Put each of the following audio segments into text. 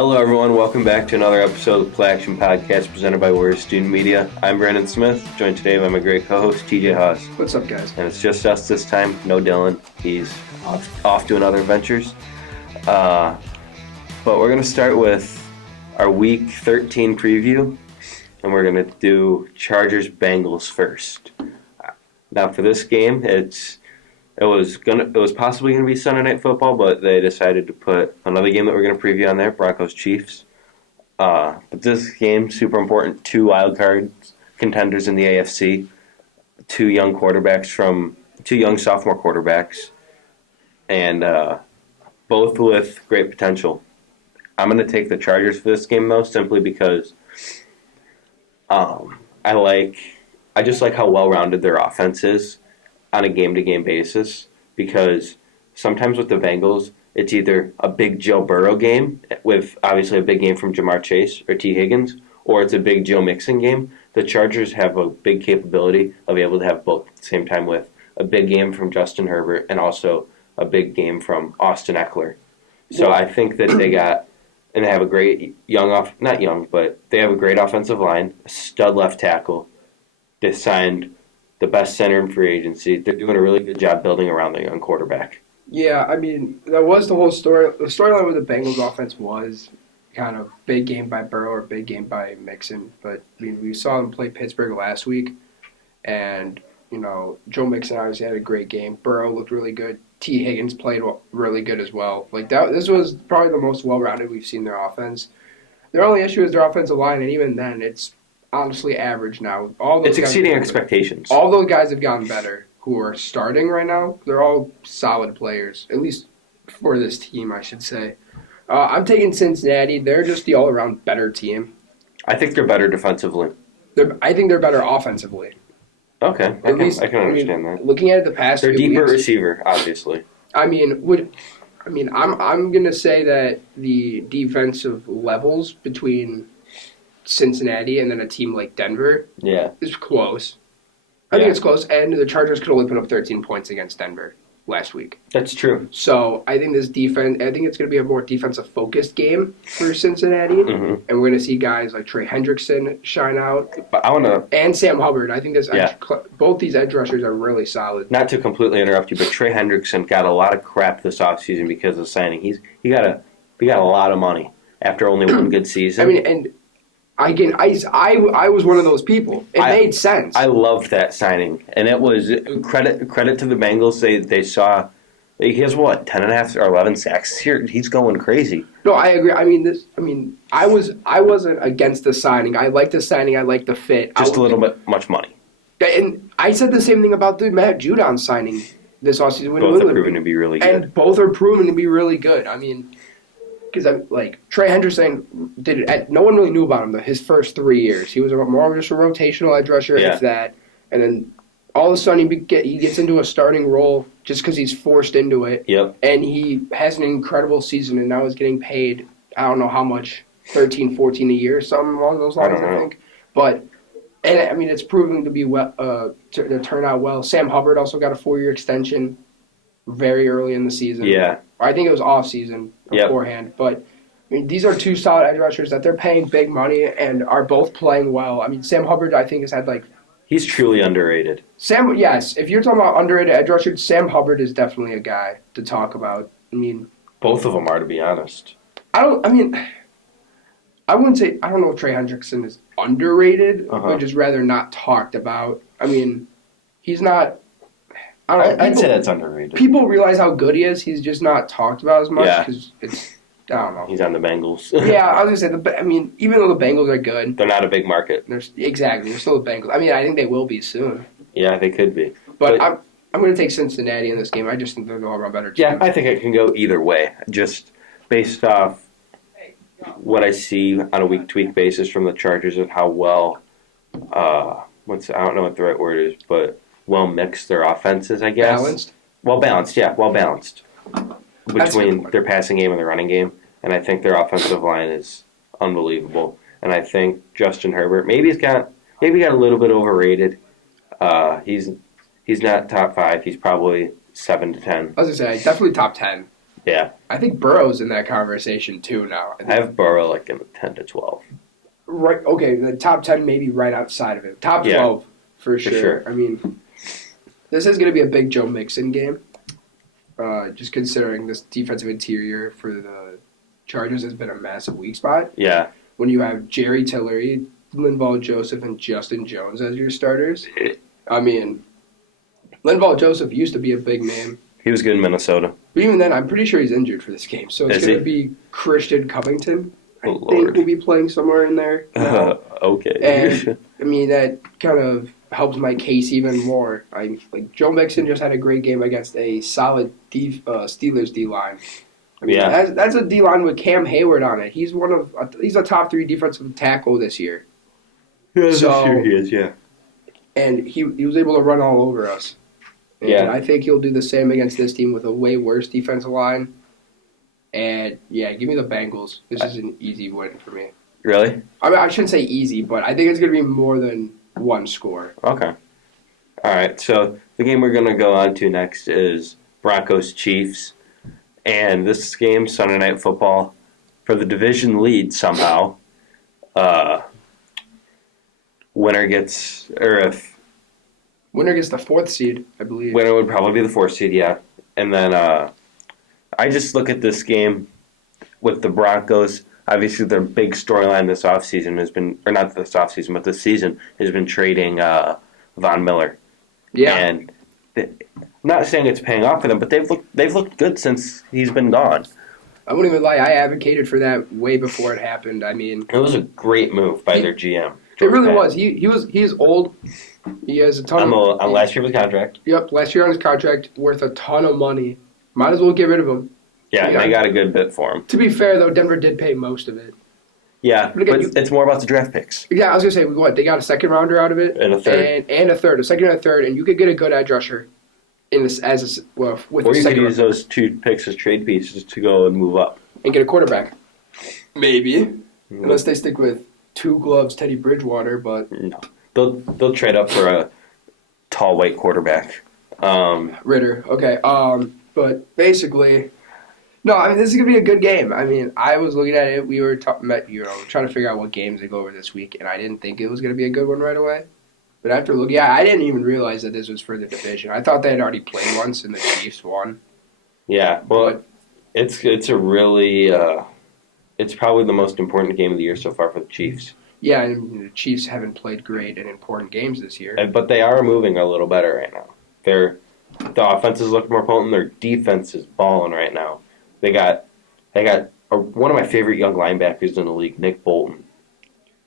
Hello, everyone. Welcome back to another episode of the Play Action Podcast presented by Warrior Student Media. I'm Brandon Smith, joined today by my great co-host, TJ Haas. What's up, guys? And it's just us this time. No Dylan. He's off doing other adventures. But we're going to start with our Week 13 preview, and we're going to do Chargers-Bengals first. Now, for this game, it was possibly going to be Sunday Night Football, but they decided to put another game that we're going to preview on there, Broncos Chiefs. But this game, super important. Two wild card contenders in the AFC, two young sophomore quarterbacks, and both with great potential. I'm going to take the Chargers for this game, though, simply because I just like how well-rounded their offense is on a game-to-game basis, because sometimes with the Bengals, it's either a big Joe Burrow game with obviously a big game from Jamar Chase or T. Higgins, or it's a big Joe Mixon game. The Chargers have a big capability of being able to have both at the same time, with a big game from Justin Herbert and also a big game from Austin Eckler. So I think that they have a great they have a great offensive line, a stud left tackle. They signed the best center in free agency. They're doing a really good job building around the young quarterback. Yeah, I mean, that was the whole story. The storyline with the Bengals offense was kind of big game by Burrow or big game by Mixon. But, I mean, we saw them play Pittsburgh last week, and, Joe Mixon obviously had a great game. Burrow looked really good. T. Higgins played really good as well. This was probably the most well-rounded we've seen their offense. Their only issue is their offensive line, and even then, it's honestly average now. It's exceeding expectations. All those guys have gotten better who are starting right now. They're all solid players, at least for this team, I should say. I'm taking Cincinnati. They're just the all-around better team. I think they're better defensively. I think they're better offensively. Okay, I can understand that. Looking at it the past they're few deeper weeks, receiver, obviously. I'm gonna say that the defensive levels between Cincinnati and then a team like Denver is close. I think it's close, and the Chargers could only put up 13 points against Denver last week. That's true. So I think it's going to be a more defensive-focused game for Cincinnati, and we're going to see guys like Trey Hendrickson shine out. But and Sam Hubbard. I think both these edge rushers are really solid. Not to completely interrupt you, but Trey Hendrickson got a lot of crap this offseason because of signing. He got a lot of money after only one good season. I mean, and again, I was one of those people. It made sense. I loved that signing, and it was credit to the Bengals. They saw he has 10.5 or 11 sacks here. He's going crazy. No, I agree. I wasn't against the signing. I liked the signing. I liked the fit. Just a little bit much money. And I said the same thing about the Matt Judon signing this offseason. Both are proven to be really good. And both are proven to be really good. Because Trey Hendrickson no one really knew about him his first 3 years. He was more of just a rotational edge rusher, if that. And then all of a sudden he gets into a starting role just because he's forced into it. Yep. And he has an incredible season, and now he's getting paid, I don't know how much, 13, 14 a year, something along those lines, I think. But it's proven to be to turn out well. Sam Hubbard also got a 4-year extension very early in the season. Yeah. I think it was off-season beforehand. But, these are two solid edge rushers that they're paying big money and are both playing well. Sam Hubbard, I think, has had, He's truly underrated. Yes. If you're talking about underrated edge rushers, Sam Hubbard is definitely a guy to talk about. Both of them are, to be honest. I wouldn't say, I don't know if Trey Hendrickson is underrated, but just rather not talked about. He's not... I'd say that's underrated. People realize how good he is. He's just not talked about as much because it's, I don't know. He's on the Bengals. Yeah, I was going to say, even though the Bengals are good. They're not a big market. They're still the Bengals. I think they will be soon. Yeah, they could be. But I'm going to take Cincinnati in this game. I just think they're the all-around better team. Yeah, I think it can go either way. Just based off what I see on a week-to-week basis from the Chargers and how well, I don't know what the right word is, but well-mixed their offenses, I guess. Balanced? Well-balanced between their passing game and their running game. And I think their offensive line is unbelievable. And I think Justin Herbert, maybe got a little bit overrated. He's not top 5. He's probably 7 to 10. I was going to say, definitely top 10. Yeah. I think Burrow's in that conversation too now. I have Burrow like in the 10 to 12. Right. Okay. The top 10, maybe right outside of it. Top 12 for sure. I mean, this is going to be a big Joe Mixon game. Just considering this defensive interior for the Chargers has been a massive weak spot. Yeah. When you have Jerry Tillery, Linval Joseph, and Justin Jones as your starters. I mean, Linval Joseph used to be a big name. He was good in Minnesota. But even then, I'm pretty sure he's injured for this game. So it's going to be Christian Covington. I think will be playing somewhere in there. Okay. And, I mean, that kind of helps my case even more. Joe Mixon just had a great game against a solid Steelers D-line. I mean, that's a D-line with Cam Hayward on it. He's he's a top 3 defensive tackle this year. Yeah, sure he is, yeah. And he was able to run all over us. And I think he'll do the same against this team with a way worse defensive line. And, yeah, give me the Bengals. This is an easy win for me. Really? I mean, I shouldn't say easy, but I think it's going to be more than one score. Okay. All right, so the game we're going to go on to next is Broncos Chiefs. And this game, Sunday Night Football, for the division lead somehow, winner gets the 4th seed, I believe. Winner would probably be the 4th seed, yeah. And then I just look at this game with the Broncos. Obviously, their big storyline this offseason has been, or not this offseason, but this season has been trading Von Miller. Yeah. And I'm not saying it's paying off for them, but they've looked good since he's been gone. I wouldn't even lie. I advocated for that way before it happened. I mean, it was a great move by their GM. It really was. He is old. He has a ton on last year's contract. Yep, last year on his contract, worth a ton of money. Might as well get rid of him. Yeah, they got a good bit for him. To be fair, though, Denver did pay most of it. Yeah, but it's more about the draft picks. Yeah, I was going to say, they got a second rounder out of it? And a third. And a third. A second and a third, and you could get a good edge rusher with or a second you could use those 2 picks as trade pieces to go and move up. And get a quarterback. Maybe. Mm-hmm. Unless they stick with 2 gloves Teddy Bridgewater, but... No. They'll trade up for a tall white quarterback. Ritter, okay. But basically... No, I mean, this is going to be a good game. I mean, I was looking at it. We were trying to figure out what games to go over this week, and I didn't think it was going to be a good one right away. But after looking, I didn't even realize that this was for the division. I thought they had already played once, and the Chiefs won. Yeah, well, it's a really it's probably the most important game of the year so far for the Chiefs. Yeah, and the Chiefs haven't played great in important games this year. But they are moving a little better right now. The offense is looking more potent. Their defense is balling right now. They got one of my favorite young linebackers in the league, Nick Bolton.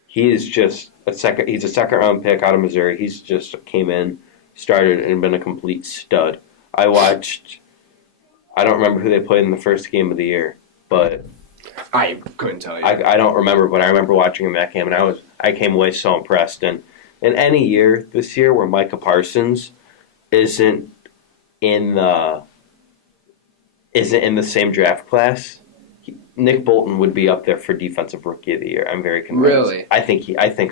He is just he's a second round pick out of Missouri. He's just came in, started, and been a complete stud. I don't remember who they played in the first game of the year, but I couldn't tell you. I don't remember, but I remember watching him that game, and I came away so impressed. And in any year this year where Micah Parsons isn't in the same draft class, Nick Bolton would be up there for Defensive Rookie of the Year. I'm very convinced. Really? I think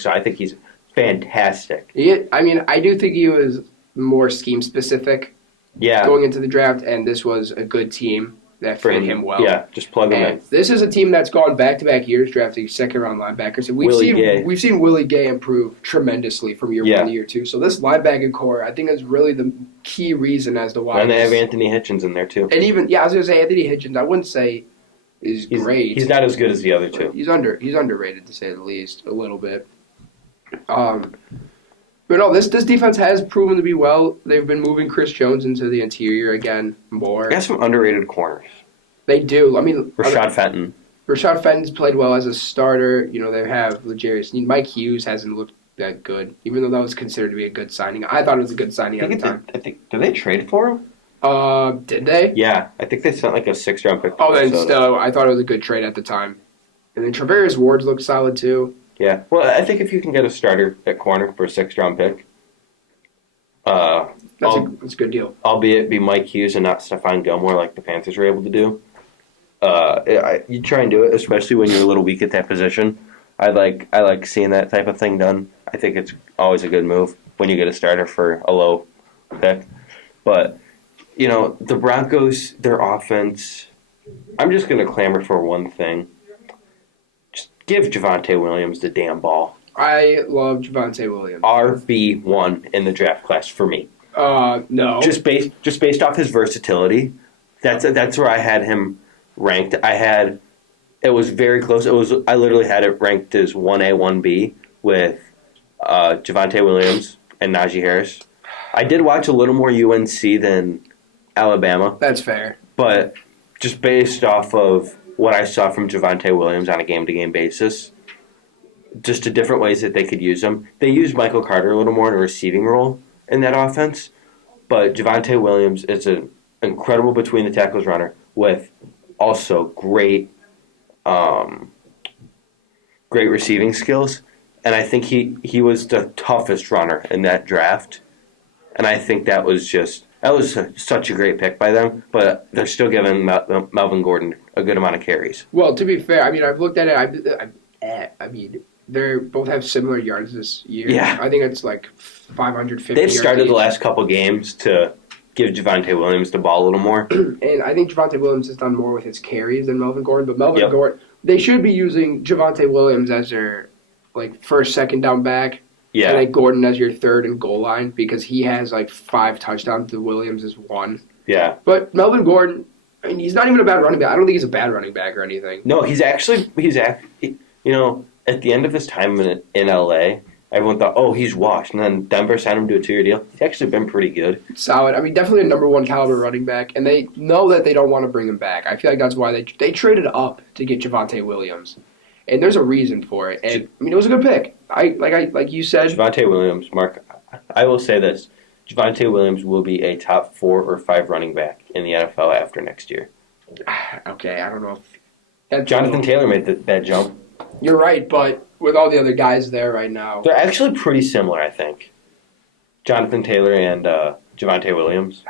so. I think he's fantastic. I do think he was more scheme specific. Yeah. Going into the draft, and this was a good team that fit him well. Yeah, just plug him in. This is a team that's gone back-to-back years drafting second-round linebackers. And we've seen Willie Gay improve tremendously from year 1 to year 2. So this linebacking core, I think, is really the key reason as to why. And they have Anthony Hitchens in there, too. And even, I was going to say Anthony Hitchens, I wouldn't say is great. He's not as good as the other two. He's underrated, to say the least, a little bit. But no, this defense has proven to be well. They've been moving Chris Jones into the interior again more. They have some underrated corners. They do. I mean, Rashad Fenton. Rashad Fenton's played well as a starter. You know, they have L'Jarius. Mike Hughes hasn't looked that good, even though that was considered to be a good signing. I thought it was a good signing at the time. Did they trade for him? Did they? Yeah, I think they sent like a 6th-round pick. Then still, I thought it was a good trade at the time. And then Travarius Ward's looked solid too. Yeah, well, I think if you can get a starter at corner for a 6th-round pick, that's a good deal. Albeit be Mike Hughes and not Stephon Gilmore like the Panthers were able to do. You try and do it, especially when you're a little weak at that position. I like seeing that type of thing done. I think it's always a good move when you get a starter for a low pick. But, you know, the Broncos, their offense, I'm just going to clamor for one thing. Just give Javonte Williams the damn ball. I love Javonte Williams. RB1 in the draft class for me. No. Just based off his versatility. That's where I had him ranked. It was very close. I literally had it ranked as 1A, 1B with Javonte Williams and Najee Harris. I did watch a little more UNC than Alabama. That's fair. But just based off of what I saw from Javonte Williams on a game-to-game basis, just the different ways that they could use him. They used Michael Carter a little more in a receiving role in that offense, but Javonte Williams is an incredible between-the-tackles runner with also great receiving skills. And I think he was the toughest runner in that draft. And I think that was such a great pick by them, but they're still giving Melvin Gordon a good amount of carries. Well, to be fair, I mean, I've looked at it. I mean, they both have similar yards this year. Yeah. I think it's like 550 They've started yards the last couple games to give Javonte Williams the ball a little more. And I think Javonte Williams has done more with his carries than Melvin Gordon. But Melvin Gordon, they should be using Javonte Williams as their first, second down back. Yeah. And Gordon as your third and goal line because he has 5 touchdowns to Williams is 1. Yeah. But Melvin Gordon, I mean, he's not even a bad running back. I don't think he's a bad running back or anything. No, he's actually at the end of his time in LA, everyone thought, oh, he's washed. And then Denver signed him to a 2-year deal. He's actually been pretty good. Solid. I mean, definitely a number 1 caliber running back. And they know that they don't want to bring him back. I feel like that's why they traded up to get Javonte Williams. And there's a reason for it. And I mean, it was a good pick. Like you said, Javonte Williams, Mark, I will say this. Javonte Williams will be a top 4 or 5 running back in the NFL after next year. Okay, I don't know if Jonathan Taylor made that jump. You're right, but with all the other guys there right now, they're actually pretty similar, I think. Jonathan Taylor and Javonte Williams.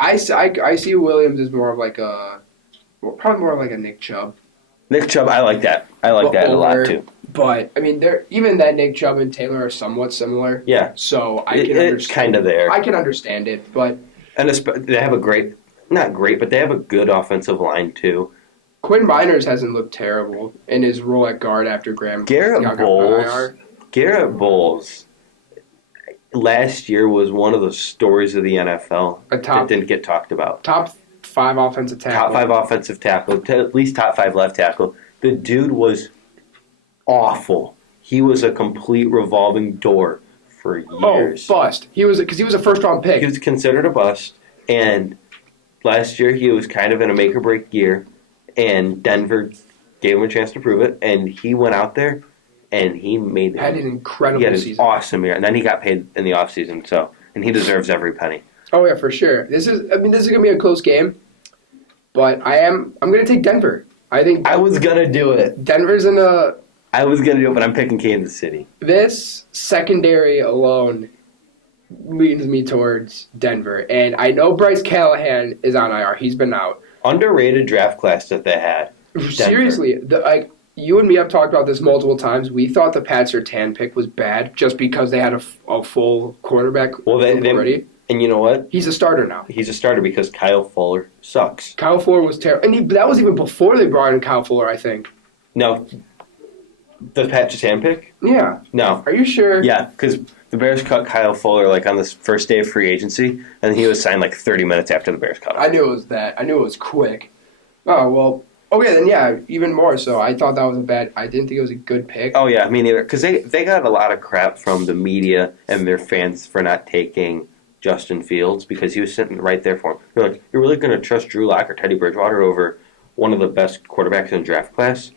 I see Williams as more of probably more like a Nick Chubb. Nick Chubb, I like that. I like that a lot too. But I mean, even that Nick Chubb and Taylor are somewhat similar. Yeah. So it's kind of there. I can understand it, but they have but they have a good offensive line too. Quinn Miners hasn't looked terrible in his role at guard after Graham. Garrett Bowles last year was one of the stories of the NFL that didn't get talked about. Top 5 offensive tackle. Top 5 offensive tackle, at least top 5 left tackle. The dude was awful. He was a complete revolving door for years. Oh, bust. Because he was a first-round pick. He was considered a bust, and last year he was kind of in a make-or-break year, and Denver gave him a chance to prove it, and he went out there, and he had an incredible season. He had an awesome year, and then he got paid in the offseason, and he deserves every penny. Oh yeah, for sure. This is gonna be a close game, but I'm gonna take Denver. I was gonna do it. Denver's in a. I was gonna do it, but I'm picking Kansas City. This secondary alone leans me towards Denver, and I know Bryce Callahan is on IR. He's been out. Underrated draft class that they had. Denver. Seriously, you and me have talked about this multiple times. We thought the Pat Surtain pick was bad just because they had a full quarterback already. And you know what? He's a starter now. He's a starter because Kyle Fuller sucks. Kyle Fuller was terrible. And that was even before they brought in Kyle Fuller, I think. No. The Pat Surtain pick? Yeah. No. Are you sure? Yeah, because the Bears cut Kyle Fuller on this first day of free agency, and he was signed 30 minutes after the Bears cut him. I knew it was that. I knew it was quick. Oh, well, okay, then yeah, even more so. I thought that was I didn't think it was a good pick. Oh, yeah, me neither. Because they got a lot of crap from the media and their fans for not taking Justin Fields because he was sitting right there for him. They're like, you're really going to trust Drew Lock or Teddy Bridgewater over one of the best quarterbacks in the draft class?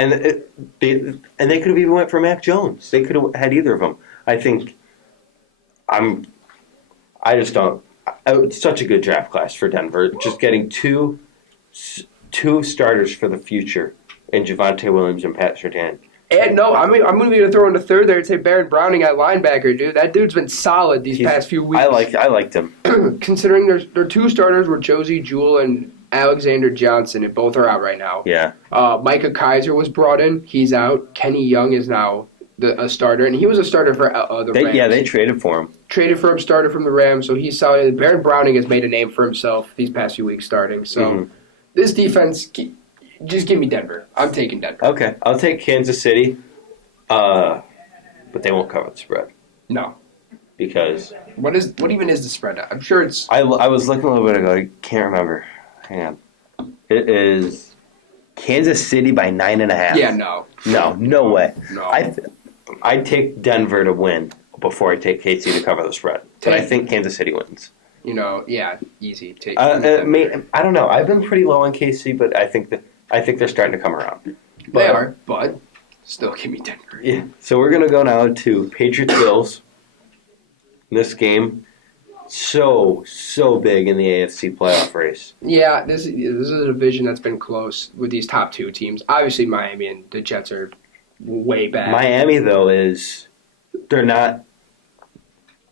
And they could have even went for Mac Jones. They could have had either of them. It's such a good draft class for Denver. Just getting two starters for the future in Javonte Williams and Pat Surtain. And no, I'm going to throw in a third there and say Baron Browning at linebacker, dude. That dude's been solid these past few weeks. I liked him. Considering their 2 starters were Josie Jewell and Alexander Johnson, and both are out right now. Yeah. Micah Kaiser was brought in. He's out. Kenny Young is now a starter, and he was a starter for the Rams. Yeah, they traded for him. Traded for him, started from the Rams, so he's solid. Baron Browning has made a name for himself these past few weeks starting. So This defense, just give me Denver. I'm taking Denver. Okay, I'll take Kansas City, but they won't cover the spread No. because What even is the spread? I'm sure it's. I was looking a little bit ago. I can't remember. Hang on. It is Kansas City by 9.5. Yeah, no. No way. No. I'd take Denver to win before I take KC to cover the spread. But I think Kansas City wins. Yeah, easy. Take. I don't know. I've been pretty low on KC, but I think they're starting to come around. They are, but still give me Denver. Yeah. So we're gonna go now to Patriots Bills. This game, so big in the AFC playoff race. Yeah, this is a division that's been close with these top two teams. Obviously, Miami and the Jets are way back. Miami, though, they're not.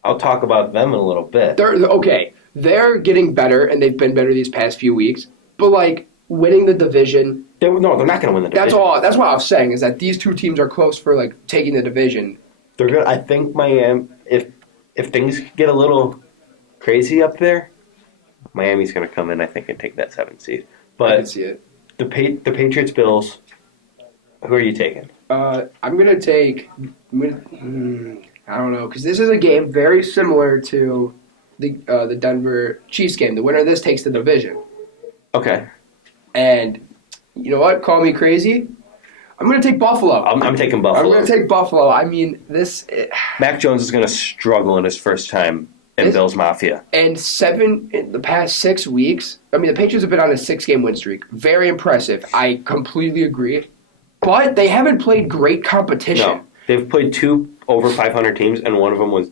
I'll talk about them in a little bit. They're getting better, and they've been better these past few weeks. But winning the division, They're not going to win the division. That's what I was saying is that these two teams are close for taking the division. They're good. I think Miami, if things get a little crazy up there, Miami's going to come in, I think, and take that 7th seed. But I can see it. The Patriots Bills. Who are you taking? I'm going to take. I don't know, because this is a game very similar to the Denver Chiefs game. The winner of this takes the division. Okay. And you know what? Call me crazy. I'm going to take Buffalo. I'm taking Buffalo. I'm going to take Buffalo. I mean, Mac Jones is going to struggle in his first time in Bills Mafia. And in the past 6 weeks, I mean, the Patriots have been on a 6-game win streak. Very impressive. I completely agree. But they haven't played great competition. No, they've played 2 over 500 teams, and one of them was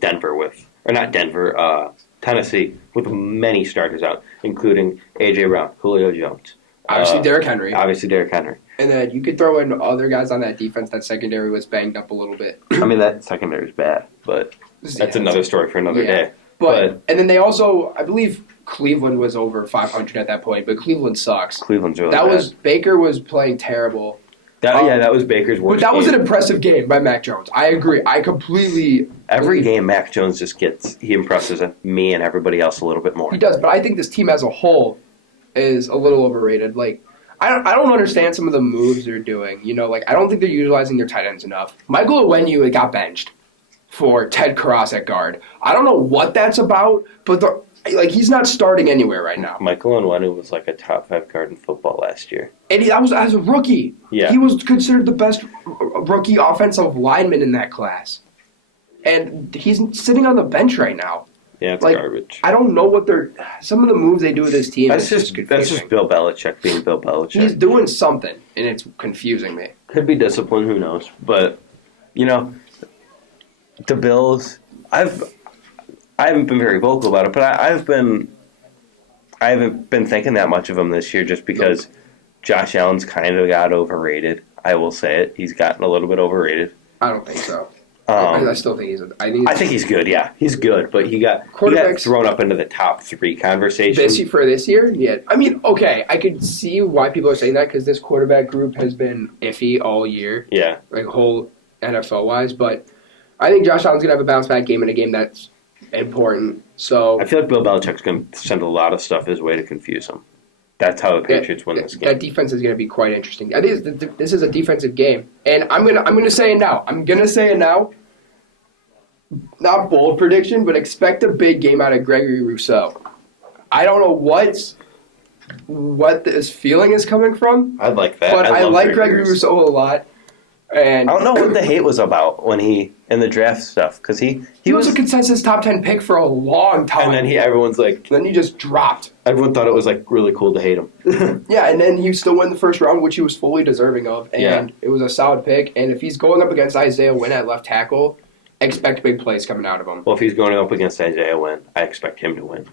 Tennessee, with many starters out, including A.J. Brown, Julio Jones. Obviously, Derrick Henry. And then you could throw in other guys on that defense. That secondary was banged up a little bit. I mean, that secondary is bad, but that's another story for another day. And then they also, I believe Cleveland was over 500 at that point, but Cleveland sucks. Cleveland's really bad. Baker was playing terrible. That was Baker's worst But that game. was an impressive game by Mac Jones. I agree. I completely... Every game Mac Jones he impresses me and everybody else a little bit more. He does, but I think this team as a whole is a little overrated. I don't understand some of the moves they're doing. I don't think they're utilizing their tight ends enough. Michael Onwenu got benched for Ted Karras at guard. I don't know what that's about, but he's not starting anywhere right now. Michael Onwenu was a top 5 guard in football last year. And that was as a rookie. Yeah. He was considered the best rookie offensive lineman in that class. And he's sitting on the bench right now. Yeah, it's garbage. I don't know what some of the moves they do with this team. That's just Bill Belichick being Bill Belichick. He's doing something, and it's confusing me. Could be discipline, who knows? But the Bills. I haven't been very vocal about it, but I haven't been thinking that much of them this year, just because Josh Allen's kind of got overrated. I will say it; he's gotten a little bit overrated. I don't think so. I still think I think he's good. Yeah, he's good, but he got thrown up into the top 3 conversation for this year. Yeah, I mean, okay, I could see why people are saying that because this quarterback group has been iffy all year. Yeah, whole NFL wise, but I think Josh Allen's gonna have a bounce back game in a game that's important. So I feel like Bill Belichick's gonna send a lot of stuff his way to confuse him. That's how the Patriots win this game. That defense is going to be quite interesting. I think this is a defensive game, and I'm gonna say it now. I'm gonna say it now. Not bold prediction, but expect a big game out of Gregory Rousseau. I don't know what this feeling is coming from. I'd like that, but I like Gregory Rousseau a lot. And I don't know what the hate was about when in the draft stuff, because he was a consensus top 10 pick for a long time, and then everyone's like, then he just dropped. Everyone thought it was really cool to hate him. Yeah, and then he still won the first round, which he was fully deserving of, and It was a solid pick. And if he's going up against Isaiah Wynn at left tackle, expect big plays coming out of him. Well, if he's going up against Isaiah Wynn, I expect him to win.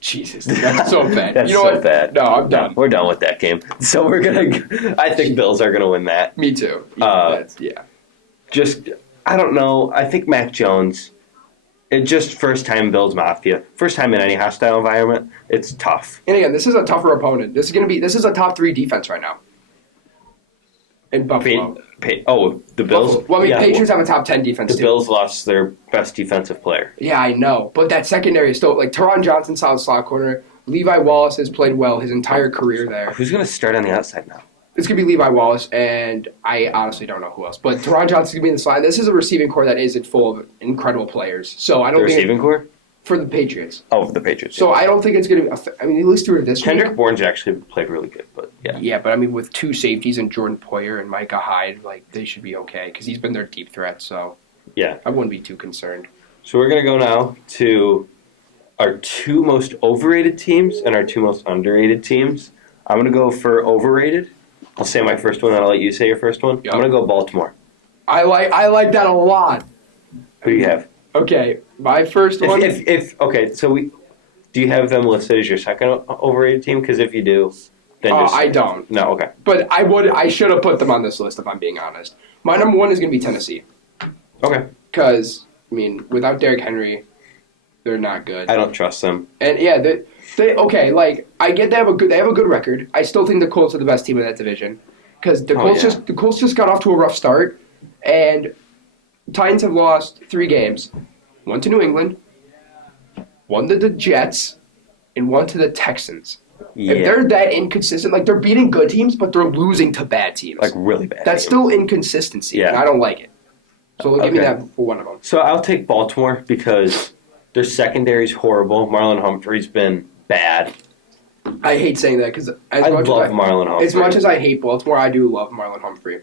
Jesus, that's so bad. That's bad. No, I'm done. We're done with that game. So I think Bills are gonna win that. Me too. Just, I don't know. I think Mac Jones, first time Bills Mafia, first time in any hostile environment, it's tough. And again, this is a tougher opponent. This is a top 3 defense right now. In Buffalo. The Bills? Buffalo. Well, Patriots have a top 10 defense, The Bills lost their best defensive player. Yeah, I know. But that secondary is still, Teron Johnson's solid slot corner. Levi Wallace has played well his entire career there. Who's going to start on the outside now? It's going to be Levi Wallace, and I honestly don't know who else. But Teron Johnson's going to be in the slide. This is a receiving core that is full of incredible players. So I don't think receiving core? For the Patriots. Oh, for the Patriots. So I don't think it's going to be – I mean, at least through this Kendrick week. Bourne's actually played really good, but yeah. Yeah, but I mean, with two safeties and Jordan Poyer and Micah Hyde, like, they should be okay because he's been their deep threat. So yeah, I wouldn't be too concerned. So we're going to go now to our two most overrated teams and our two most underrated teams. I'm going to go for overrated. I'll say my first one, and I'll let you say your first one. Yep. I'm going to go Baltimore. I like that a lot. Who do you have? Okay, my first one. Do you have them listed as your second overrated team? Because if you do, then I don't. No, okay. But I should have put them on this list if I'm being honest. My number one is going to be Tennessee. Okay. Because I mean, without Derrick Henry, they're not good. I don't trust them. And yeah, they okay. Like I get they have a good record. I still think the Colts are the best team in that division because the Colts just got off to a rough start, and Titans have lost 3 games, one to New England, one to the Jets, and one to the Texans. Yeah. If they're that inconsistent, like they're beating good teams, but they're losing to bad teams, like really bad. That's still inconsistency. Yeah. And I don't like it. So give me that for one of them. So I'll take Baltimore because their secondary's horrible. Marlon Humphrey's been bad. I hate saying that because I love Marlon Humphrey. As much as I hate Baltimore, I do love Marlon Humphrey.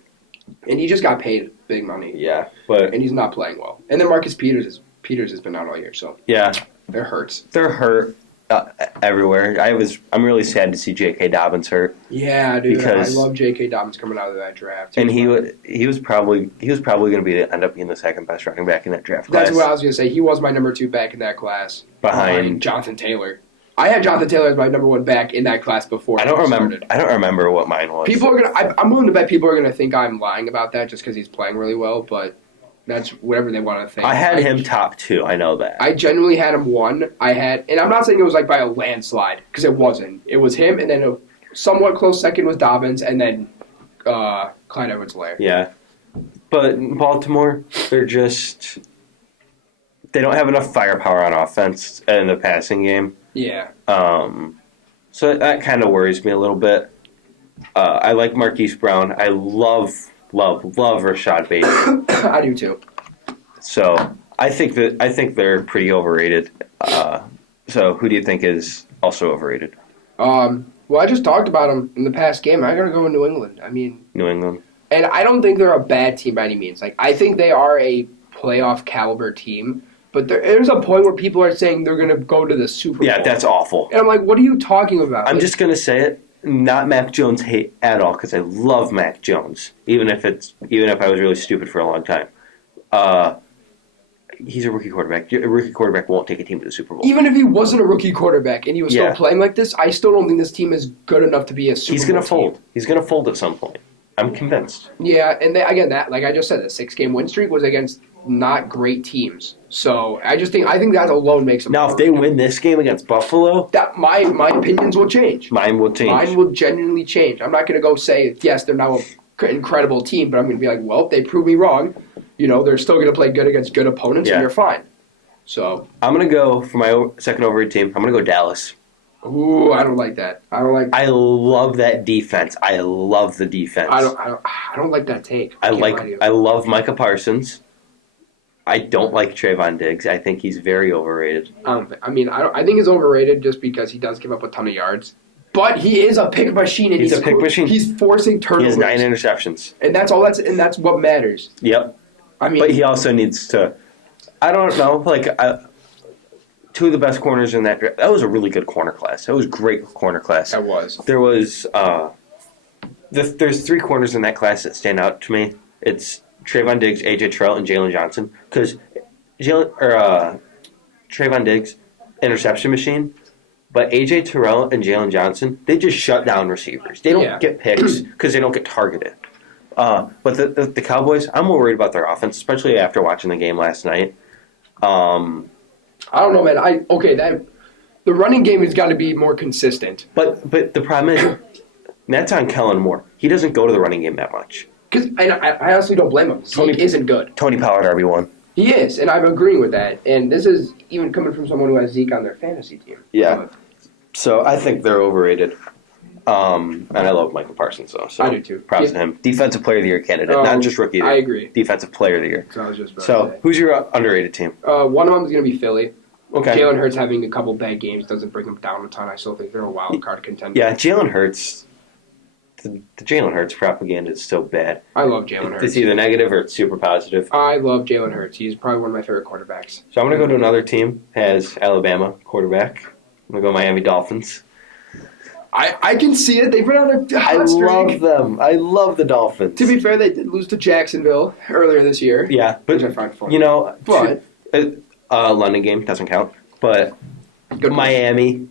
And he just got paid big money. Yeah, but and he's not playing well. And then Marcus Peters has been out all year, so yeah, it hurts. They're hurt everywhere. I'm really sad to see J.K. Dobbins hurt. Yeah, dude. I love J.K. Dobbins coming out of that draft. And he was probably going to end up being the second best running back in that draft class. That's what I was going to say. He was my number 2 back in that class behind Jonathan Taylor. I had Jonathan Taylor as my number 1 back in that class before. I don't remember what mine was. People are gonna. I'm willing to bet people are gonna think I'm lying about that just because he's playing really well, but that's whatever they want to think. I had him top 2. I know that. I genuinely had him 1. And I'm not saying it was like by a landslide because it wasn't. It was him, and then a somewhat close second was Dobbins, and then Clyde Edwards-Helaire. Yeah, but Baltimore, they don't have enough firepower on offense in the passing game. Yeah. So that kind of worries me a little bit. I like Marquise Brown. I love Rashad Bateman. I do too. So I think they're pretty overrated. So who do you think is also overrated? Well, I just talked about them in the past game. I gotta go with New England. I mean, New England. And I don't think they're a bad team by any means. Like I think they are a playoff caliber team. But there's a point where people are saying they're going to go to the Super Bowl. Yeah, that's awful. And I'm like, what are you talking about? I'm just going to say it. Not Mac Jones hate at all because I love Mac Jones. Even if I was really stupid for a long time. He's a rookie quarterback. A rookie quarterback won't take a team to the Super Bowl. Even if he wasn't a rookie quarterback and he was still playing like this, I still don't think this team is good enough to be a Super Bowl He's going to fold. Team. He's going to fold at some point. I'm convinced. Yeah, and again, that like I just said, the 6-game win streak was against not great teams. So I think that alone makes them. Now, if they win this game against Buffalo, that my opinions will change. Mine will change. Mine will genuinely change. I'm not going to go say yes, they're now an incredible team, but I'm going to be like, well, they proved me wrong. You know, they're still going to play good against good opponents, and you're fine. So I'm going to go for my second overrated team. I'm going to go Dallas. Ooh, I don't like that. I love that defense. I love the defense. I don't like that take. I love Micah Parsons. I don't like Trayvon Diggs. I think he's very overrated. I think he's overrated just because he does give up a ton of yards. But he is a pick machine. And he's a pick machine. He's forcing turnovers. He has 9 interceptions. And that's what matters. Yep. But he also needs to. I don't know. Two of the best corners in that draft. That was a really good corner class. That was a great corner class. That was. There was. There's 3 corners in that class that stand out to me. It's Trayvon Diggs, AJ Terrell, and Jalen Johnson. Because Trayvon Diggs, interception machine, but AJ Terrell and Jalen Johnson, they just shut down receivers. They don't get picks because they don't get targeted. But the Cowboys, I'm more worried about their offense, especially after watching the game last night. I don't know, man. The running game has got to be more consistent. But the problem is, that's on Kellen Moore. He doesn't go to the running game that much. I honestly don't blame him. Zeke isn't good. Tony Pollard, RB1. He is, and I'm agreeing with that. And this is even coming from someone who has Zeke on their fantasy team. Yeah. So I think they're overrated. And I love Michael Parsons, though. So I do too. props to him. Defensive Player of the Year candidate, not just Rookie of the I Year. agree. Defensive Player of the Year. So I was just about to So say. who's your underrated team? One of them is going to be Philly. Okay. Jalen Hurts having a couple bad games doesn't bring them down a ton. I still think they're a wild card contender. Yeah, Jalen Hurts. The Jalen Hurts propaganda is so bad. I love Jalen Hurts. It's either negative or it's super positive. I love Jalen Hurts. He's probably one of my favorite quarterbacks. So I'm going to go to another team. Has Alabama quarterback. I'm going to go Miami Dolphins. I can see it. They've been on a hot streak. love them. I love the Dolphins. To be fair, they did lose to Jacksonville earlier this year. Yeah, but Which I find funny. you know, But London game doesn't count. But good Miami,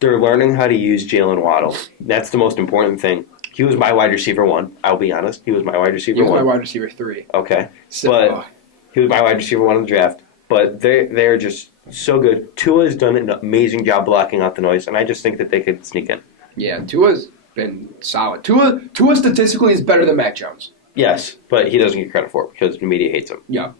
they're learning how to use Jalen Waddle. That's the most important thing. He was my wide receiver 1. I'll be honest. He was my wide receiver he was 1. my wide receiver 3. Okay. So, But he was my wide receiver 1 in the draft. But they're just so good. Tua has done an amazing job blocking out the noise, and I just think that they could sneak in. yeah, Tua's been solid. Tua statistically is better than Mac Jones. Yes, but he doesn't get credit for it because the media hates him. Yeah.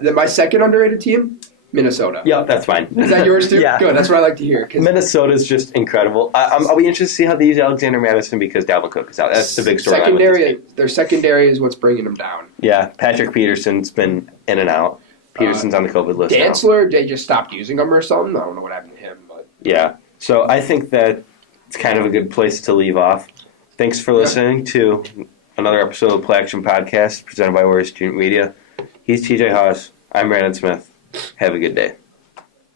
Then my second underrated team, Minnesota. Yeah, that's fine. Is that yours too? Yeah. Good. That's what I like to hear. 'Cause Minnesota's just incredible. I'll be interested to see how they use Alexander Madison because Dalvin Cook is out. That's the big storyline with this team. Their secondary is what's bringing them down. Yeah, Patrick Peterson's been in and out. Peterson's on the COVID list now. Dantzler, they just stopped using him or something. I don't know what happened to him, but Yeah, so I think that it's kind of a good place to leave off. Thanks for listening to another episode of Play Action Podcast presented by Warrior Student Media. He's TJ Haas. I'm Brandon Smith. Have a good day.